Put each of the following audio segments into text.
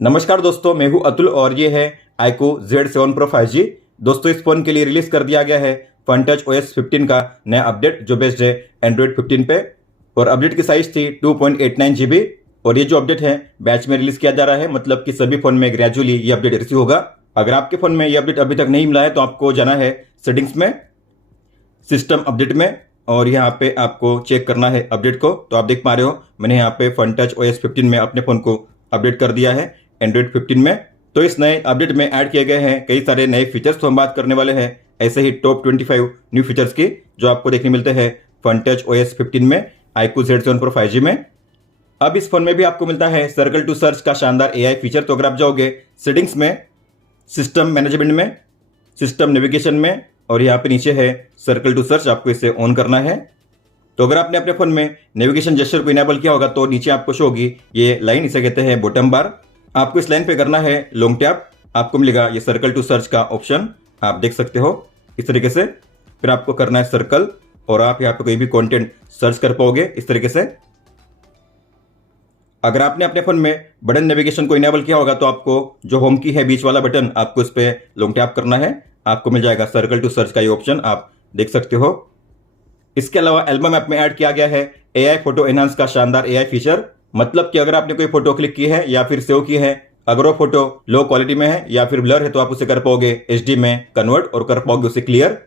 नमस्कार दोस्तों, मैं हूं अतुल और ये है iQOO Z7 Pro 5G। दोस्तों, इस फोन के लिए रिलीज कर दिया गया है FunTouch OS 15 का नया अपडेट जो बेस्ड है एंड्रॉइड 15 पे। और अपडेट की साइज थी 2.89 GB। और ये जो अपडेट है बैच में रिलीज किया जा रहा है, मतलब कि सभी फोन में ग्रेजुअली ये अपडेट रिसीव होगा। अगर आपके फोन में ये अपडेट अभी तक नहीं मिला है तो आपको जाना है सेटिंग्स में, सिस्टम अपडेट में, और यहाँ पे आपको चेक करना है अपडेट को। तो आप देख पा रहे हो मैंने यहाँ पे FunTouch OS 15 में अपने फोन को अपडेट कर दिया है एंड्रॉइड 15 में। तो इस नए अपडेट में ऐड किए गए हैं कई सारे नए फीचर्स, तो हम बात करने वाले हैं ऐसे ही टॉप 25 न्यू फीचर्स की जो आपको देखने मिलते हैं FunTouch OS 15 में iQOO Z7 Pro 5G में। अब इस फोन में भी आपको मिलता है सर्कल टू सर्च का शानदार AI फीचर। तो अगर आप जाओगे सेटिंग्स में, सिस्टम मैनेजमेंट में, सिस्टम नेविगेशन में, और यहाँ पे नीचे है सर्कल टू सर्च, आपको इसे ऑन करना है। तो अगर आपने अपने फोन में नेविगेशन जेस्चर को इनेबल किया होगा तो नीचे आपको शो होगी ये लाइन, इसे कहते हैं बॉटम बार। आपको इस लाइन पे करना है लॉन्ग टैप, आपको मिलेगा ये सर्कल टू सर्च का ऑप्शन, आप देख सकते हो इस तरीके से। फिर आपको करना है सर्कल और आप यहाँ पे कोई भी कंटेंट सर्च कर पाओगे इस तरीके से। अगर आपने अपने फोन में बटन नेविगेशन को इनेबल किया होगा तो आपको जो होम की है बीच वाला बटन, आपको इस पे लॉन्ग टैप करना है, आपको मिल जाएगा सर्कल टू सर्च का ये ऑप्शन, आप देख सकते हो। इसके अलावा एल्बम ऐप में ऐड किया गया है AI फोटो एनहांस का शानदार AI फीचर। मतलब कि अगर आपने कोई फोटो क्लिक की है या फिर सेव की है, अगर वो फोटो लो क्वालिटी में है या फिर ब्लर है तो आप उसे कर पाओगे HD में कन्वर्ट और कर पाओगे उसे क्लियर।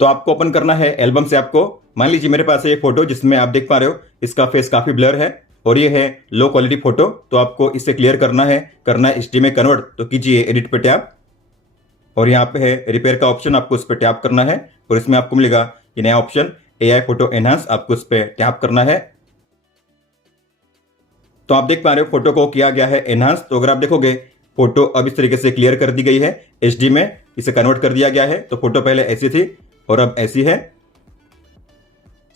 तो आपको ओपन करना है एल्बम से। आपको मान लीजिए मेरे पास है ये फोटो जिसमें आप देख पा रहे हो इसका फेस काफी ब्लर है और ये है लो क्वालिटी फोटो, तो आपको इसे क्लियर करना है HD में कन्वर्ट। तो कीजिए एडिट पे टैप और यहाँ पे है रिपेयर का ऑप्शन, आपको इस पर टैप करना है और इसमें आपको मिलेगा ये नया ऑप्शन AI फोटो एनहांस, आपको इस पर टैप करना है। तो आप देख पा रहे हो फोटो को किया गया है एनहांस। तो अगर आप देखोगे फोटो अब इस तरीके से क्लियर कर दी गई है, HD में इसे कन्वर्ट कर दिया गया है। तो फोटो पहले ऐसी थी और अब ऐसी है।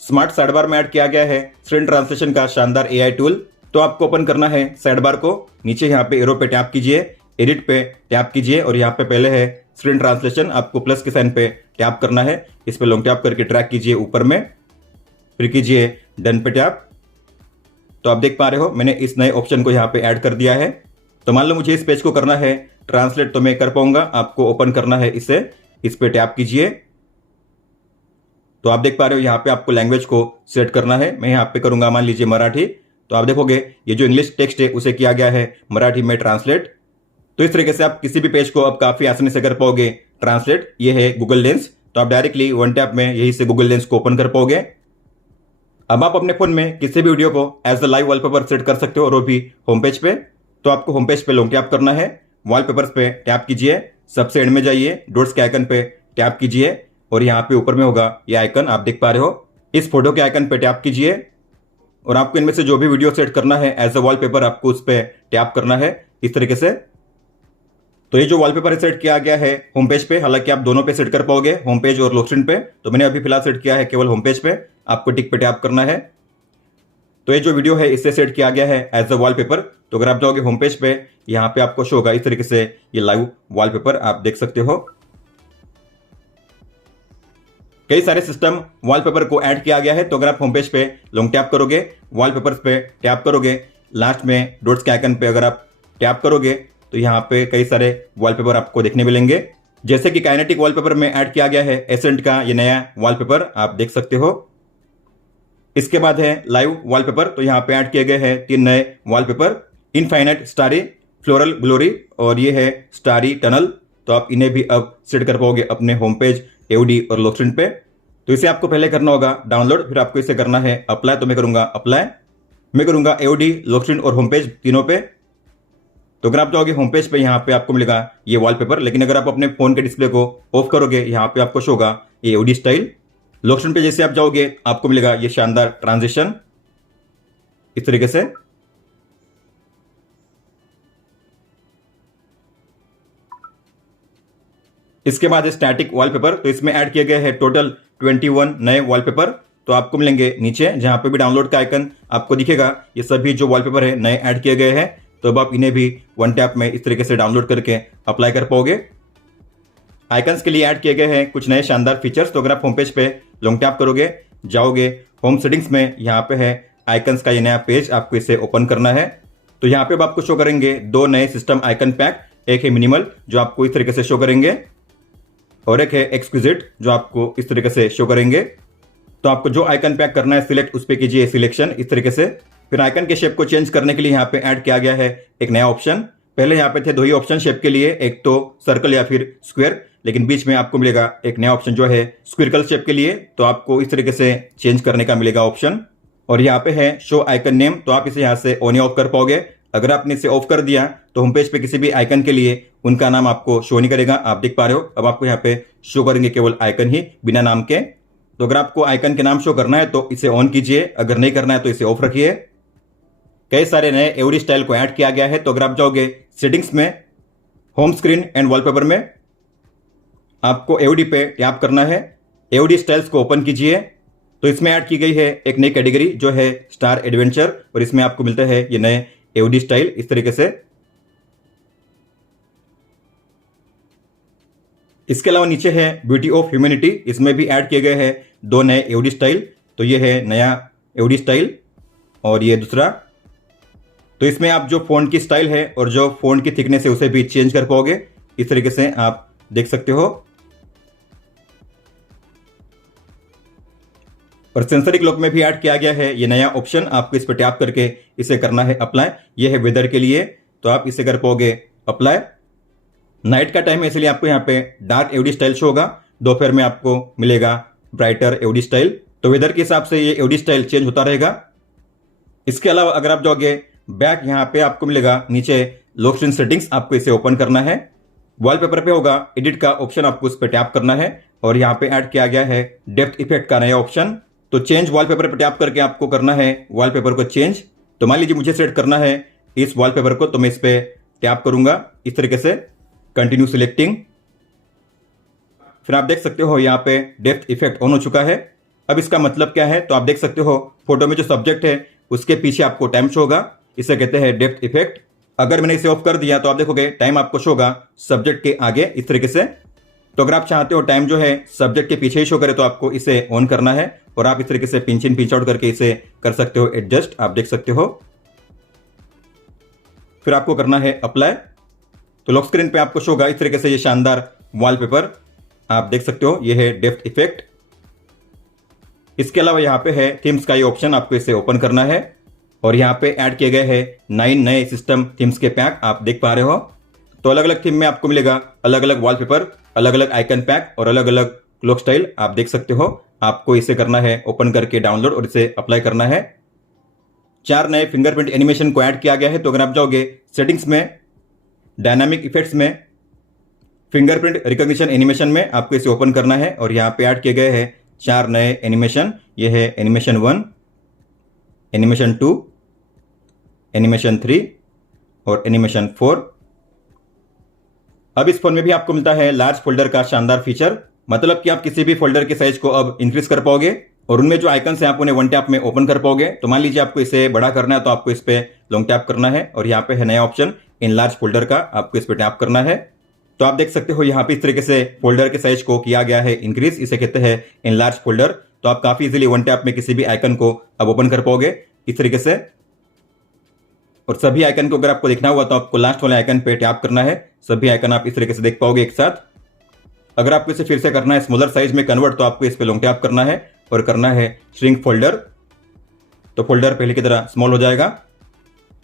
स्मार्ट साइड बार में ऐड किया गया है स्क्रीन ट्रांसलेशन का शानदार AI टूल। तो आपको ओपन करना है साइड बार को, नीचे यहाँ पे एरो पे टैप कीजिए, एडिट पे टैप कीजिए और यहाँ पे पहले है स्क्रीन ट्रांसलेशन, आपको प्लस के साइन पे टैप करना है, इस पे लॉन्ग टैप करके ट्रैक कीजिए ऊपर में, फिर कीजिए डन पे टैप। तो आप देख पा रहे हो मैंने इस नए ऑप्शन को यहाँ पे ऐड कर दिया है। तो मान लो मुझे इस पेज को करना है ट्रांसलेट, तो मैं कर पाऊंगा। आपको ओपन करना है इसे, इस पे टैप कीजिए। तो आप देख पा रहे हो यहाँ पे आपको लैंग्वेज को सेट करना है। मैं यहाँ पे करूंगा मान लीजिए मराठी। तो आप देखोगे ये जो इंग्लिश टेक्स्ट है उसे किया गया है मराठी में ट्रांसलेट। तो इस तरीके से आप किसी भी पेज को अब काफी आसानी से कर पाओगे ट्रांसलेट। ये है गूगल लेंस, तो आप डायरेक्टली वन टैप में यही से गूगल लेंस को ओपन कर पाओगे। अब आप अपने फोन में किसी भी वीडियो को as a live wallpaper set कर सकते हो और वो भी होम पेज पे। तो आपको होम पेज पे लॉन्ग टैप करना है, वॉलपेपर्स पे टैप कीजिए, सबसे एंड में जाइए, डॉट्स के आइकन पे टैप कीजिए और यहाँ पे ऊपर में होगा ये आइकन, आप देख पा रहे हो। इस फोटो के आइकन पे टैप कीजिए और आपको इनमें से जो भी वीडियो सेट करना है एज अ वॉलपेपर, आपको उस पर टैप करना है इस तरीके से। तो ये जो वॉलपेपर सेट किया गया है होम पेज पे, हालांकि आप दोनों पे सेट कर पाओगे, होम पेज और लॉक स्क्रीन पे। तो मैंने अभी फिलहाल सेट किया है केवल होम पेज पे, आपको टिक पे टैप करना है। तो ये जो वीडियो है इससे सेट किया गया है एज अ वॉलपेपर। तो अगर आप जाओगे होम पेज पे, यहाँ पे आपको शो होगा इस तरीके से ये लाइव वॉलपेपर, आप देख सकते हो। कई सारे सिस्टम वॉलपेपर को ऐड किया गया है। तो अगर आप होम पेज पे लॉन्ग टैप करोगे, वॉलपेपर्स पे टैप करोगे, लास्ट में डॉट्स के आइकन पे अगर आप टैप करोगे तो यहाँ पे कई सारे वॉलपेपर आपको देखने मिलेंगे। जैसे कि काइनेटिक वॉलपेपर में ऐड किया गया है एसेंट का ये नया वॉलपेपर, आप देख सकते हो। इसके बाद है लाइव वॉलपेपर। तो यहाँ पे ऐड किए गए हैं 3 नए wallpaper, infinite starry, floral glory और ये है स्टारी टनल। तो आप इन्हें भी अब सेट कर पाओगे अपने होम पेज, AOD और लॉक स्क्रीन पे। तो इसे आपको पहले करना होगा डाउनलोड, फिर आपको इसे करना है अप्लाई। तो मैं करूंगा अप्लाई, मैं करूंगा AOD, लॉक स्क्रीन और होम पेज तीनों पे। तो अगर आप जाओगे होम पेज पे, यहाँ पे आपको मिलेगा ये वॉलपेपर। लेकिन अगर आप अपने फोन के डिस्प्ले को ऑफ करोगे, यहाँ पे आपको शो होगा ये AOD स्टाइल। लॉक स्क्रीन पे जैसे आप जाओगे आपको मिलेगा ये शानदार ट्रांजिशन इस तरीके से। इसके बाद है स्टैटिक वॉलपेपर। तो इसमें ऐड किए गए हैं टोटल 21 नए वॉलपेपर। तो आपको मिलेंगे नीचे जहां पे भी डाउनलोड का आइकन आपको दिखेगा, ये सभी जो वॉलपेपर है नए ऐड किए गए हैं। तो अब आप इन्हें भी वन टैप में इस तरीके से डाउनलोड करके अप्लाई कर पाओगे। आइकन्स के लिए ऐड किए गए हैं कुछ नए शानदार फीचर्स। तो अगर आप होम पेज पे लॉन्ग टैप करोगे, जाओगे होम सेटिंग्स में, यहाँ पे है आइकन्स का ये नया पेज, आपको इसे ओपन करना है। तो यहाँ पे अब आपको शो करेंगे दो नए सिस्टम आइकन पैक, एक है मिनिमल जो आपको इस तरीके से शो करेंगे और एक है एक्सक्विजिट जो आपको इस तरीके से शो करेंगे। तो आपको जो आइकन पैक करना है सिलेक्ट, उस पर कीजिए सिलेक्शन इस तरीके से। फिर आइकन के शेप को चेंज करने के लिए यहाँ पे ऐड किया गया है एक नया ऑप्शन। पहले यहाँ पे थे दो ही ऑप्शन शेप के लिए, एक तो सर्कल या फिर स्क्वायर, लेकिन बीच में आपको मिलेगा एक नया ऑप्शन जो है स्क्विरकल शेप के लिए। तो आपको इस तरीके से चेंज करने का मिलेगा ऑप्शन। और यहाँ पे है शो आइकन नेम, तो आप इसे यहाँ से ऑन या ऑफ कर पाओगे। अगर आपने इसे ऑफ कर दिया तो होम पेज पे किसी भी आइकन के लिए उनका नाम आपको शो नहीं करेगा। आप देख पा रहे हो अब आपको यहाँ पे शो करेंगे केवल आइकन ही बिना नाम के। तो अगर आपको आइकन के नाम शो करना है तो इसे ऑन कीजिए, अगर नहीं करना है तो इसे ऑफ रखिए। कई सारे नए एवडी स्टाइल को ऐड किया गया है। तो अगर आप जाओगे सेटिंग्स में, होम स्क्रीन एंड वॉलपेपर में, आपको एवडी पे टैप करना है। एवडी स्टाइल्स को ओपन कीजिए। तो इसमें ऐड की गई है एक नई कैटेगरी जो है स्टार एडवेंचर, और इसमें आपको मिलता है ये नए एवडी स्टाइल इस तरीके से। इसके अलावा नीचे है ब्यूटी ऑफ ह्यूमैनिटी, इसमें भी ऐड किए गए हैं दो नए एवडी स्टाइल। तो ये है नया एवडी स्टाइल और ये दूसरा। तो इसमें आप जो फ़ॉन्ट की स्टाइल है और जो फ़ॉन्ट की थिकनेस है उसे भी चेंज कर पाओगे, इस तरीके से आप देख सकते हो। और सेंसरिक लॉक में भी ऐड किया गया है ये नया ऑप्शन, आपको इस पर टैप करके इसे करना है अप्लाई। ये है वेदर के लिए, तो आप इसे कर पाओगे अप्लाई। नाइट का टाइम है इसलिए आपको यहाँ पे डार्क एवडी स्टाइल शो होगा, दोपहर में आपको मिलेगा ब्राइटर एवडी स्टाइल। तो वेदर के हिसाब से ये एवडी स्टाइल चेंज होता रहेगा। इसके अलावा अगर आप जाओगे बैक, यहाँ पे आपको मिलेगा नीचे लॉक स्क्रीन सेटिंग्स, आपको इसे ओपन करना है। वॉलपेपर पे होगा एडिट का ऑप्शन, आपको उस पर टैप करना है। और यहाँ पे ऐड किया गया है डेप्थ इफेक्ट का नया ऑप्शन। तो चेंज वॉलपेपर पे टैप करके आपको करना है वॉलपेपर को चेंज। तो मान लीजिए मुझे सेट करना है इस वॉलपेपर को, तो मैं इस पर टैप करूंगा इस तरीके से, कंटिन्यू सिलेक्टिंग। फिर आप देख सकते हो यहाँ पे डेप्थ इफेक्ट ऑन हो चुका है। अब इसका मतलब क्या है, तो आप देख सकते हो फोटो में जो सब्जेक्ट है उसके पीछे आपको टाइम शो होगा, इसे कहते हैं डेप्थ इफेक्ट। अगर मैंने इसे ऑफ कर दिया तो आप देखोगे टाइम आपको शो होगा सब्जेक्ट के आगे इस तरीके से। तो अगर आप चाहते हो टाइम जो है सब्जेक्ट के पीछे ही शो करे तो आपको इसे ऑन करना है, और आप इस तरीके से पिंच इन पिंच आउट करके इसे कर सकते हो एडजस्ट, आप देख सकते हो। फिर आपको करना है अप्लाई। तो लॉक स्क्रीन पे आपको शो होगा इस तरीके से ये शानदार वॉलपेपर, आप देख सकते हो ये है डेप्थ इफेक्ट। इसके अलावा यहाँ पे है थीम्स का ये ऑप्शन, आपको इसे ओपन करना है। और यहाँ पे ऐड किए गए हैं 9 नए सिस्टम थीम्स के पैक, आप देख पा रहे हो। तो अलग अलग थीम में आपको मिलेगा अलग अलग वॉलपेपर, अलग अलग आइकन पैक और अलग अलग क्लॉक स्टाइल, आप देख सकते हो। आपको इसे करना है ओपन करके डाउनलोड और इसे अप्लाई करना है। 4 नए फिंगरप्रिंट एनिमेशन को ऐड किया गया है। तो अगर आप जाओगे सेटिंग्स में, डायनामिक इफेक्ट्स में, फिंगरप्रिंट रिकॉग्निशन एनिमेशन में, आपको इसे ओपन करना है। और यहाँ पे ऐड किए गए हैं 4 नए एनिमेशन। ये है एनिमेशन 1, एनिमेशन 2, एनिमेशन 3 और एनिमेशन 4। अब इस फोन में भी आपको मिलता है लार्ज फोल्डर का शानदार फीचर, मतलब कि आप किसी भी फोल्डर के साइज को अब इंक्रीज कर पाओगे और उनमें जो आइकन्स हैं आप उन्हें वन टैप में ओपन कर पाओगे। तो मान लीजिए आपको इसे बड़ा करना है तो आपको इस पे लॉन्ग टैप करना है और यहाँ पे है नया ऑप्शन इन लार्ज फोल्डर का, आपको इस पे टैप करना है। तो आप देख सकते हो यहाँ पे इस तरीके से फोल्डर के साइज को किया गया है इंक्रीज, इसे कहते हैं इन लार्ज फोल्डर। तो आप काफी इजीली वन टैप में किसी भी आइकन को अब ओपन कर पाओगे इस तरीके से। और सभी आइकन को अगर आपको देखना हुआ तो आपको लास्ट वाले आइकन पे टैप करना है, सभी आइकन आप इस तरीके से देख पाओगे एक साथ। अगर आपको इसे फिर से करना है स्मॉलर साइज में कन्वर्ट तो आपको इस पे लॉन्ग टैप करना है और करना है श्रिंक फोल्डर। तो फोल्डर पहले की तरह स्मॉल हो जाएगा।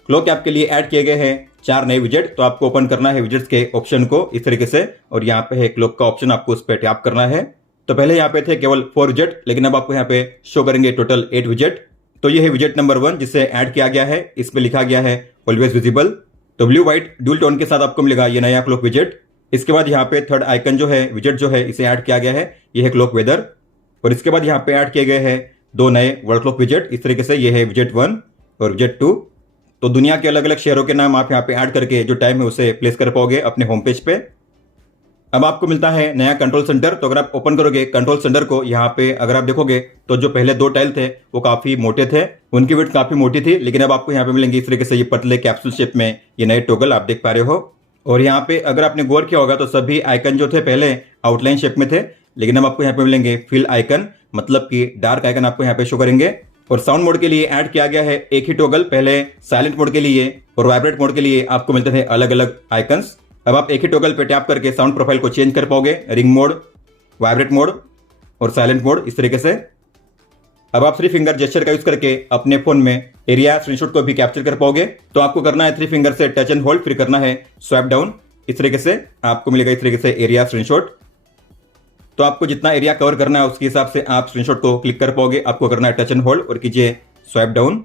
क्लॉक ऐप के लिए ऐड किए गए हैं 4 नए विजेट, तो आपको ओपन करना है विजेट्स के ऑप्शन को इस तरीके से और यहाँ पे है क्लॉक का ऑप्शन, आपको उस पर टैप करना है। तो पहले यहाँ पे थे केवल 4 विजेट, लेकिन अब आपको यहाँ पे शो करेंगे टोटल 8 विजेट। तो ये है विजेट नंबर 1 जिसे ऐड किया गया है, इस पे लिखा गया है ऑलवेज विजिबल। तो ब्लू व्हाइट ड्यूल टोन के साथ आपको मिलेगा ये नया क्लॉक विजेट। इसके बाद यहाँ पे थर्ड आइकन जो है विजेट जो है इसे ऐड किया गया है, ये है क्लॉक वेदर। और इसके बाद यहाँ पे ऐड किए गए हैं 2 नए वर्ल्ड क्लॉक विजेट इस तरीके से, ये है विजेट 1 और विजेट 2। तो दुनिया के अलग अलग शहरों के नाम आप यहाँ पे ऐड करके जो टाइम है उसे प्लेस कर पाओगे अपने होम पेज पे। अब आपको मिलता है नया कंट्रोल सेंटर। तो अगर आप ओपन करोगे कंट्रोल सेंटर को, यहाँ पे अगर आप देखोगे तो जो पहले 2 टाइल थे वो काफी मोटे थे, उनकी विड्थ काफी मोटी थी, लेकिन अब आपको यहाँ पे मिलेंगे इस तरीके से ये पतले कैप्सूल शेप में ये नए टॉगल, आप देख पा रहे हो। और यहाँ पे अगर आपने गौर किया होगा तो सभी आइकन जो थे पहले आउटलाइन शेप में थे, लेकिन अब आपको यहाँ पे मिलेंगे फिल आइकन, मतलब कि डार्क आइकन आपको यहाँ पे शो करेंगे। और साउंड मोड के लिए ऐड किया गया है एक ही टॉगल। पहले साइलेंट मोड के लिए और वाइब्रेट मोड के लिए आपको मिलते थे अलग अलग आइकन्स। अब आप एक ही टॉगल पे टैप करके साउंड प्रोफाइल को चेंज कर पाओगे, रिंग मोड, वाइब्रेट मोड और साइलेंट मोड, इस तरीके से। अब आप 3 फिंगर जेस्चर का यूज करके अपने फोन में एरिया स्क्रीनशॉट को भी कैप्चर कर पाओगे। तो आपको करना है 3 फिंगर से टच एंड होल्ड, फिर करना है स्वाइप डाउन, इस तरीके से आपको मिलेगा इस तरीके से एरिया स्क्रीनशॉट। तो आपको जितना एरिया कवर करना है उसके हिसाब से आप स्क्रीनशॉट को क्लिक कर पाओगे। आपको करना है टच एंड होल्ड और कीजिए स्वाइप डाउन।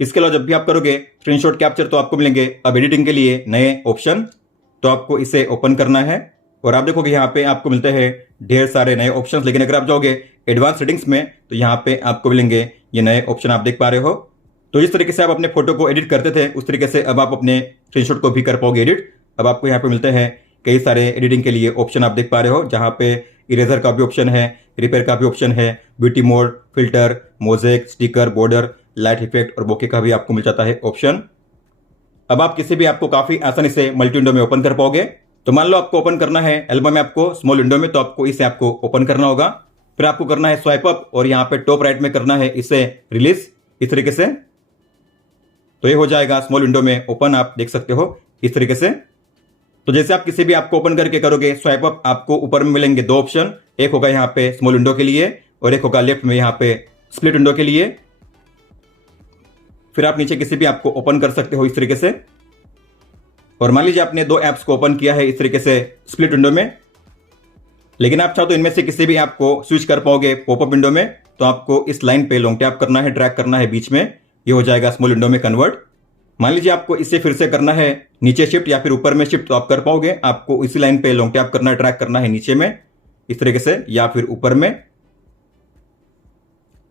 इसके अलावा जब भी आप करोगे स्क्रीनशॉट कैप्चर तो आपको मिलेंगे अब एडिटिंग के लिए नए ऑप्शन। तो आपको इसे ओपन करना है और आप देखोगे यहाँ पे आपको मिलते हैं ढेर सारे नए ऑप्शंस। लेकिन अगर आप जाओगे एडवांस सेटिंग्स में तो यहाँ पे आपको मिलेंगे ये नए ऑप्शन, आप देख पा रहे हो। तो जिस तरीके से आप अपने फोटो को एडिट करते थे उस तरीके से अब आप अपने स्क्रीनशॉट को भी कर पाओगे एडिट। अब आपको यहाँ पे मिलते हैं कई सारे एडिटिंग के लिए ऑप्शन, आप देख पा रहे हो, जहाँ पे इरेजर का भी ऑप्शन है, रिपेयर का भी ऑप्शन है, beauty mode, filter, mosaic, sticker, border, light effect और बोके का भी आपको मिल जाता है ऑप्शन। अब आप किसी भी ऐप को काफी आसानी से मल्टी विंडो में ओपन कर पाओगे। तो मान लो आपको ओपन करना है एल्बम ऐप को स्मॉल विंडो में, तो आपको इस ऐप को ओपन करना होगा। फिर आपको करना है स्वाइप अप और यहाँ पे टॉप राइट में करना है इसे रिलीज, इस तरीके से। तो ये हो जाएगा स्मॉल विंडो में ओपन, आप देख सकते हो इस तरीके से। तो जैसे आप किसी भी ऐप को ओपन करके करोगे स्वाइप अप, आपको ऊपर में मिलेंगे 2 ऑप्शन, एक होगा यहाँ पे स्मॉल विंडो के लिए और एक होगा लेफ्ट में यहाँ पे स्प्लिट विंडो के लिए। फिर आप नीचे किसी भी ऐप को ओपन कर सकते हो इस तरीके से। और मान लीजिए आपने 2 ऐप्स को ओपन किया है इस तरीके से स्प्लिट विंडो में, लेकिन आप चाहो तो इनमें से किसी भी ऐप को स्विच कर पाओगे पॉपअप विंडो में। तो आपको इस लाइन पे लॉन्ग टैप करना है, ड्रैग करना है बीच में, ये हो जाएगा स्मॉल विंडो में कन्वर्ट। मान लीजिए आपको इसे फिर से करना है नीचे शिफ्ट या फिर ऊपर में शिफ्ट, तो आप कर पाओगे। आपको इसी लाइन पे लॉन्ग टैप करना है, ड्रैग करना है नीचे में इस तरीके से या फिर ऊपर में,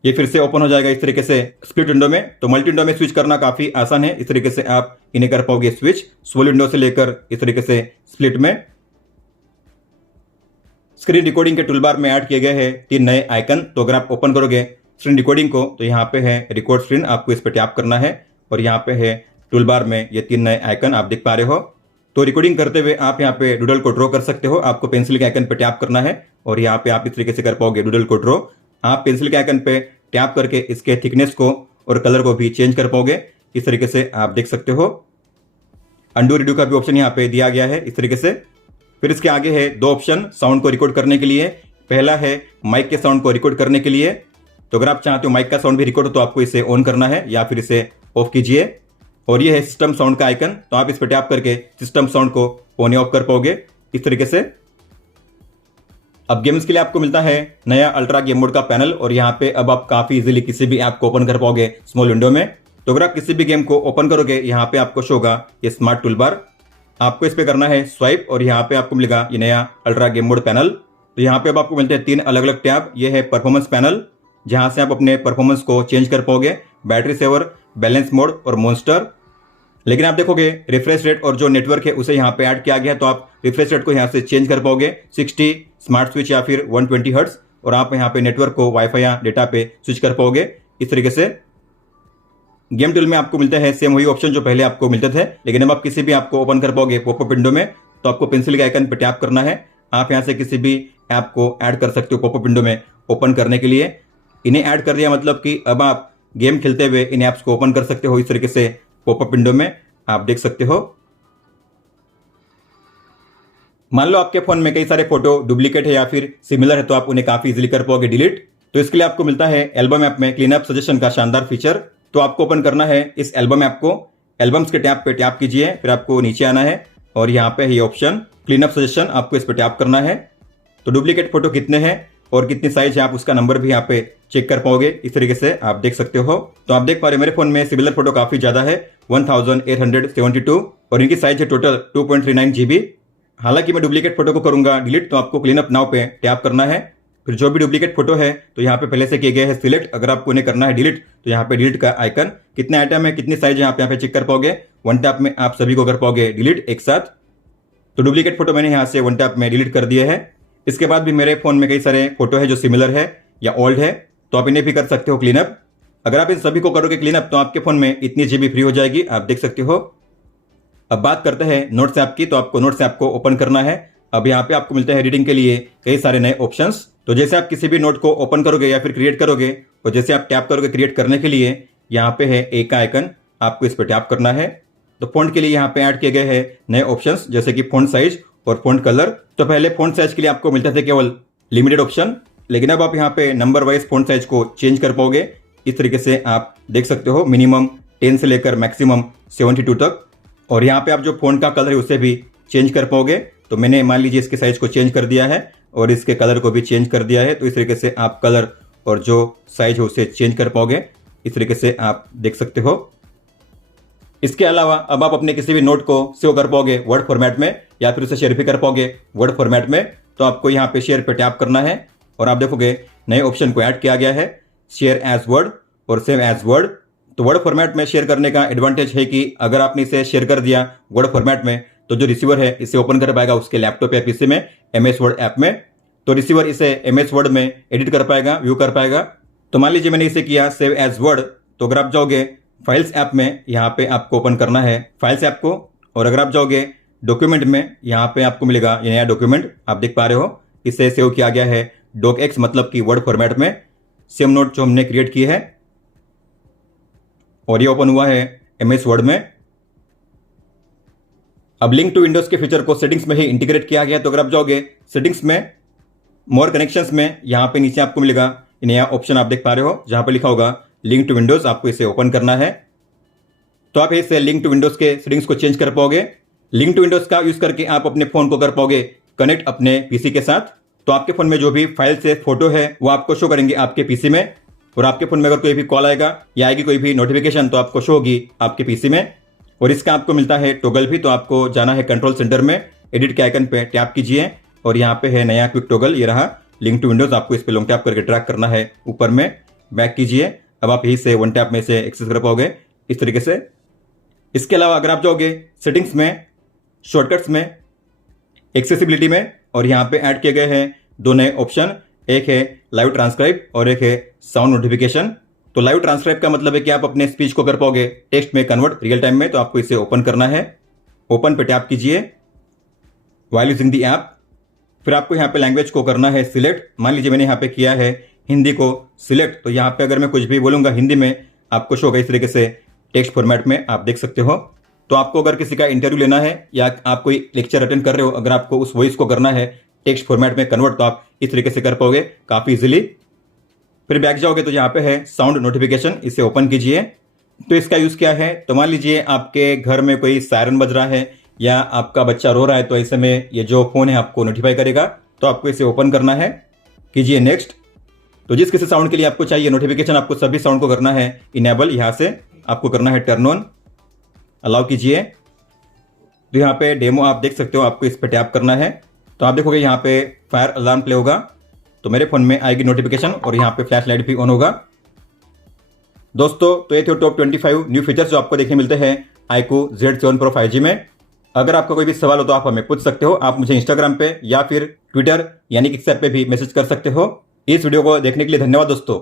ये फिर से ओपन हो जाएगा इस तरीके से स्प्लिट विंडो में। तो मल्टी विंडो में स्विच करना काफी आसान है, इस तरीके से आप इन्हें कर पाओगे स्विच स्मॉल विंडो से लेकर इस तरीके से स्प्लिट में। स्क्रीन रिकॉर्डिंग के टूलबार में ऐड किए गए हैं 3 नए आइकन। तो अगर आप ओपन करोगे स्क्रीन रिकॉर्डिंग को तो यहाँ पे है रिकॉर्ड स्क्रीन, आपको इस पर टैप करना है और यहाँ पे है टूलबार में ये 3 नए आइकन, आप देख पा रहे हो। तो रिकॉर्डिंग करते हुए आप यहाँ पे डूडल को ड्रॉ कर सकते हो। आपको पेंसिल के आइकन पे टैप करना है और यहाँ पे आप इस तरीके से कर पाओगे डूडल को ड्रॉ। आप पेंसिल के आइकन पे टैप करके इसके थिकनेस को और कलर को भी चेंज कर पाओगे इस तरीके से, आप देख सकते हो। अंडू रिड्यू का भी ऑप्शन यहाँ पे दिया गया है इस तरीके से। फिर इसके आगे है 2 ऑप्शन साउंड को रिकॉर्ड करने के लिए। पहला है माइक के साउंड को रिकॉर्ड करने के लिए। तो अगर आप चाहते हो माइक का साउंड भी रिकॉर्ड हो तो आपको इसे ऑन करना है या फिर इसे ऑफ कीजिए। और ये है सिस्टम साउंड का आइकन, तो आप इस पर टैप करके सिस्टम साउंड को ऑन या ऑफ कर पाओगे इस तरीके से। अब गेम्स के लिए आपको मिलता है नया अल्ट्रा गेम मोड का पैनल और यहाँ पे अब आप काफी इजीली किसी भी ऐप को ओपन कर पाओगे स्मॉल विंडो में। तो अगर आप किसी भी गेम को ओपन करोगे यहाँ पे आपको शो होगा ये स्मार्ट टूलबार, आपको इस पे करना है स्वाइप और यहाँ पे आपको मिलेगा ये नया अल्ट्रा गेम मोड पैनल। तो यहाँ पे अब आपको मिलते हैं 3 अलग अलग टैब। ये है परफॉर्मेंस पैनल, जहां से आप अपने परफॉर्मेंस को चेंज कर पाओगे, बैटरी सेवर, बैलेंस मोड और मॉन्स्टर। लेकिन आप देखोगे रिफ्रेश रेट और जो नेटवर्क है उसे यहाँ पे ऐड किया गया है, तो आप रिफ्रेश रेट को यहाँ से चेंज कर पाओगे 60 स्मार्ट स्विच या फिर 120 हर्ट्ज, और आप यहाँ पे नेटवर्क को वाईफाई या डेटा पे स्विच कर पाओगे इस तरीके से। गेम टूल में आपको मिलते हैं सेम वही ऑप्शन जो पहले आपको मिलते थे, लेकिन अब आप किसी भी ऐप को ओपन कर पाओगे पॉपअप विंडो में, तो आपको पेंसिल के आइकन पे टैप करना है। आप यहाँ से किसी भी ऐप को ऐड कर सकते हो पॉपअप विंडो में ओपन करने के लिए। इन्हें ऐड कर दिया मतलब कि अब आप गेम खेलते हुए इन ऐप्स को ओपन कर सकते हो इस तरीके से पॉपअप विंडो में, आप देख सकते हो। मान लो आपके फोन में कई सारे फोटो डुप्लीकेट है या फिर सिमिलर है, तो आप उन्हें काफी इजीली कर पाओगे डिलीट। तो इसके लिए आपको मिलता है एल्बम ऐप में क्लीन अप सजेशन का शानदार फीचर। तो आपको ओपन करना है इस एल्बम ऐप को, एल्बम्स के टैब पे टैप कीजिए, फिर आपको नीचे आना है और यहाँ पे ये ऑप्शन क्लीन अप सजेशन, आपको इस पे टैप करना है। तो डुप्लीकेट फोटो कितने हैं और कितनी साइज है आप उसका नंबर भी यहाँ पे चेक कर पाओगे इस तरीके से, आप देख सकते हो। तो आप देख पा रहे हो मेरे फोन में सिमिलर फोटो काफी ज्यादा है 1872 और इनकी साइज है टोटल 2.39 GB। हालांकि मैं डुप्लीकेट फोटो को करूंगा डिलीट, तो आपको क्लीन अप नाउ पे टैप करना है। फिर जो भी डुप्लीकेट फोटो है तो यहाँ पे पहले से किए गए हैं सिलेक्ट। अगर आपको उन्हें करना है डिलीट तो यहाँ पे डिलीट का आइकन, कितने आइटम है कितनी साइज है आप यहाँ पे चेक कर पाओगे। 1 टैप में आप सभी को कर पाओगे डिलीट एक साथ। तो डुप्लीकेट फोटो मैंने यहाँ से 1 टैप में डिलीट कर दिए है। इसके बाद भी मेरे फोन में कई सारे फोटो है जो सिमिलर है या ओल्ड है, तो आप इन्हें भी कर सकते हो क्लीन अप। अगर आप इन सभी को करोगे क्लीन अप तो आपके फोन में इतनी GB फ्री हो जाएगी, आप देख सकते हो। अब बात करते हैं नोट्स ऐप की। तो आपको नोट्स ऐप को ओपन करना है। अब यहाँ पे आपको मिलते हैं एडिटिंग के लिए कई सारे नए ऑप्शंस। तो जैसे आप किसी भी नोट को ओपन करोगे या फिर क्रिएट करोगे, तो जैसे आप टैप करोगे क्रिएट करने के लिए, यहाँ पे है ए का आइकन, आपको इस पर टैप करना है। तो फॉन्ट के लिए यहाँ पे ऐड किए गए हैं नए ऑप्शंस, जैसे कि फॉन्ट साइज और फॉन्ट कलर। तो पहले फॉन्ट साइज के लिए आपको मिलते थे केवल लिमिटेड ऑप्शन, लेकिन अब आप यहाँ पे नंबर वाइज फॉन्ट साइज को चेंज कर पाओगे। इस तरीके से आप देख सकते हो, मिनिमम 10 से लेकर मैक्सिमम 72 तक। और यहाँ पे आप जो फॉन्ट का कलर है उसे भी चेंज कर पाओगे। तो मैंने मान लीजिए इसके साइज को चेंज कर दिया है और इसके कलर को भी चेंज कर दिया है। तो इस तरीके से आप कलर और जो साइज है उसे चेंज कर पाओगे। इस तरीके से आप देख सकते हो। इसके अलावा अब आप अपने किसी भी नोट को सेव कर पाओगे वर्ड फॉर्मेट में, या फिर उसे शेयर भी कर पाओगे वर्ड फॉर्मेट में। तो आपको यहाँ पे शेयर पे टैप करना है और आप देखोगे नए ऑप्शन को ऐड किया गया है, शेयर एज वर्ड और सेव एज वर्ड। तो वर्ड फॉर्मेट में शेयर करने का एडवांटेज है कि अगर आपने इसे शेयर कर दिया वर्ड फॉर्मेट में, तो जो रिसीवर है इसे ओपन कर पाएगा उसके लैपटॉप या पीसी में MS वर्ड ऐप में। तो रिसीवर इसे MS वर्ड में एडिट कर पाएगा, व्यू कर पाएगा। तो मान लीजिए मैंने इसे किया सेव एज वर्ड। तो अगर आप जाओगे फाइल्स ऐप में, यहाँ पे आपको ओपन करना है फाइल्स ऐप को, और अगर आप जाओगे डॉक्यूमेंट में, यहाँ पे आपको मिलेगा ये नया डॉक्यूमेंट, आप देख पा रहे हो। इसे सेव किया गया है docx मतलब कि वर्ड फॉर्मेट में, सेम नोट जो हमने क्रिएट की है, और ये ओपन हुआ है MS वर्ड में। अब लिंक टू विंडोज के फीचर को सेटिंग्स में ही इंटीग्रेट किया गया। तो अगर आप जाओगे सेटिंग्स में, मोर कनेक्शंस में, यहाँ पे नीचे आपको मिलेगा नया ऑप्शन, आप देख पा रहे हो, जहां पे लिखा होगा लिंक टू विंडोज। आपको इसे ओपन करना है। तो आप इसे लिंक टू विंडोज के सेटिंग्स को चेंज कर पाओगे। लिंक टू विंडोज का यूज करके आप अपने फोन को कर पाओगे कनेक्ट अपने पीसी के साथ। तो आपके फोन में जो भी फाइल से फोटो है वो आपको शो करेंगे आपके पीसी में, और आपके फोन में अगर कोई भी कॉल आएगा या आएगी कोई भी नोटिफिकेशन तो आपको शो होगी आपके पीसी में। और इसका आपको मिलता है टॉगल भी। तो आपको जाना है कंट्रोल सेंटर में, एडिट के आइकन पे टैप कीजिए और यहाँ पे है नया क्विक टॉगल, ये रहा लिंक टू विंडोज। आपको इस पे लॉन्ग टैप करके ड्रैग करना है ऊपर में, बैक कीजिए। अब आप यहीं से वन टैप में से एक्सेस कर पाओगे इस तरीके से। इसके अलावा अगर आप जाओगे सेटिंग्स में, शॉर्टकट्स में, एक्सेसिबिलिटी में, और यहाँ पे ऐड किए गए हैं दो नए ऑप्शन, एक है लाइव ट्रांसक्राइब और एक है साउंड नोटिफिकेशन। तो लाइव ट्रांसक्राइब का मतलब है कि आप अपने स्पीच को कर पाओगे टेक्स्ट में कन्वर्ट रियल टाइम में। तो आपको इसे ओपन करना है, ओपन पे टैप कीजिए व्हाइल यूजिंग द ऐप। फिर आपको यहाँ पे लैंग्वेज को करना है सिलेक्ट। मान लीजिए मैंने यहाँ पे किया है हिंदी को सिलेक्ट। तो यहाँ पे अगर मैं कुछ भी बोलूंगा हिंदी में, आपको शो होगा इस तरीके से टेक्स्ट फॉर्मेट में, आप देख सकते हो। तो आपको अगर किसी का इंटरव्यू लेना है या आप कोई लेक्चर अटेंड कर रहे हो, अगर आपको उस वॉइस को करना है टेक्स्ट फॉर्मेट में कन्वर्ट, तो आप इस तरीके से कर पाओगे काफ़ी इजीली। फिर बैक जाओगे तो यहाँ पे है साउंड नोटिफिकेशन, इसे ओपन कीजिए। तो इसका यूज़ क्या है, तो मान लीजिए आपके घर में कोई सायरन बज रहा है या आपका बच्चा रो रहा है, तो ऐसे में ये जो फ़ोन है आपको नोटिफाई करेगा। तो आपको इसे ओपन करना है, कीजिए नेक्स्ट। तो जिस किसी साउंड के लिए आपको चाहिए नोटिफिकेशन, आपको सभी साउंड को करना है इनेबल। यहाँ से आपको करना है टर्न ऑन, अलाउ कीजिए। तो यहाँ पे डेमो आप देख सकते हो, आपको इस पर टैप करना है। तो आप देखोगे यहाँ पे फायर अलार्म प्ले होगा, तो मेरे फोन में आएगी नोटिफिकेशन और यहाँ पे फ्लैश लाइट भी ऑन होगा। दोस्तों, तो ये थे टॉप 25 न्यू फीचर्स जो आपको देखने मिलते हैं iQOO Z7 Pro 5G में। अगर आपका कोई भी सवाल हो तो आप हमें पूछ सकते हो। आप मुझे इंस्टाग्राम पे या फिर ट्विटर यानी कि एक्स ऐप पे भी मैसेज कर सकते हो। इस वीडियो को देखने के लिए धन्यवाद दोस्तों।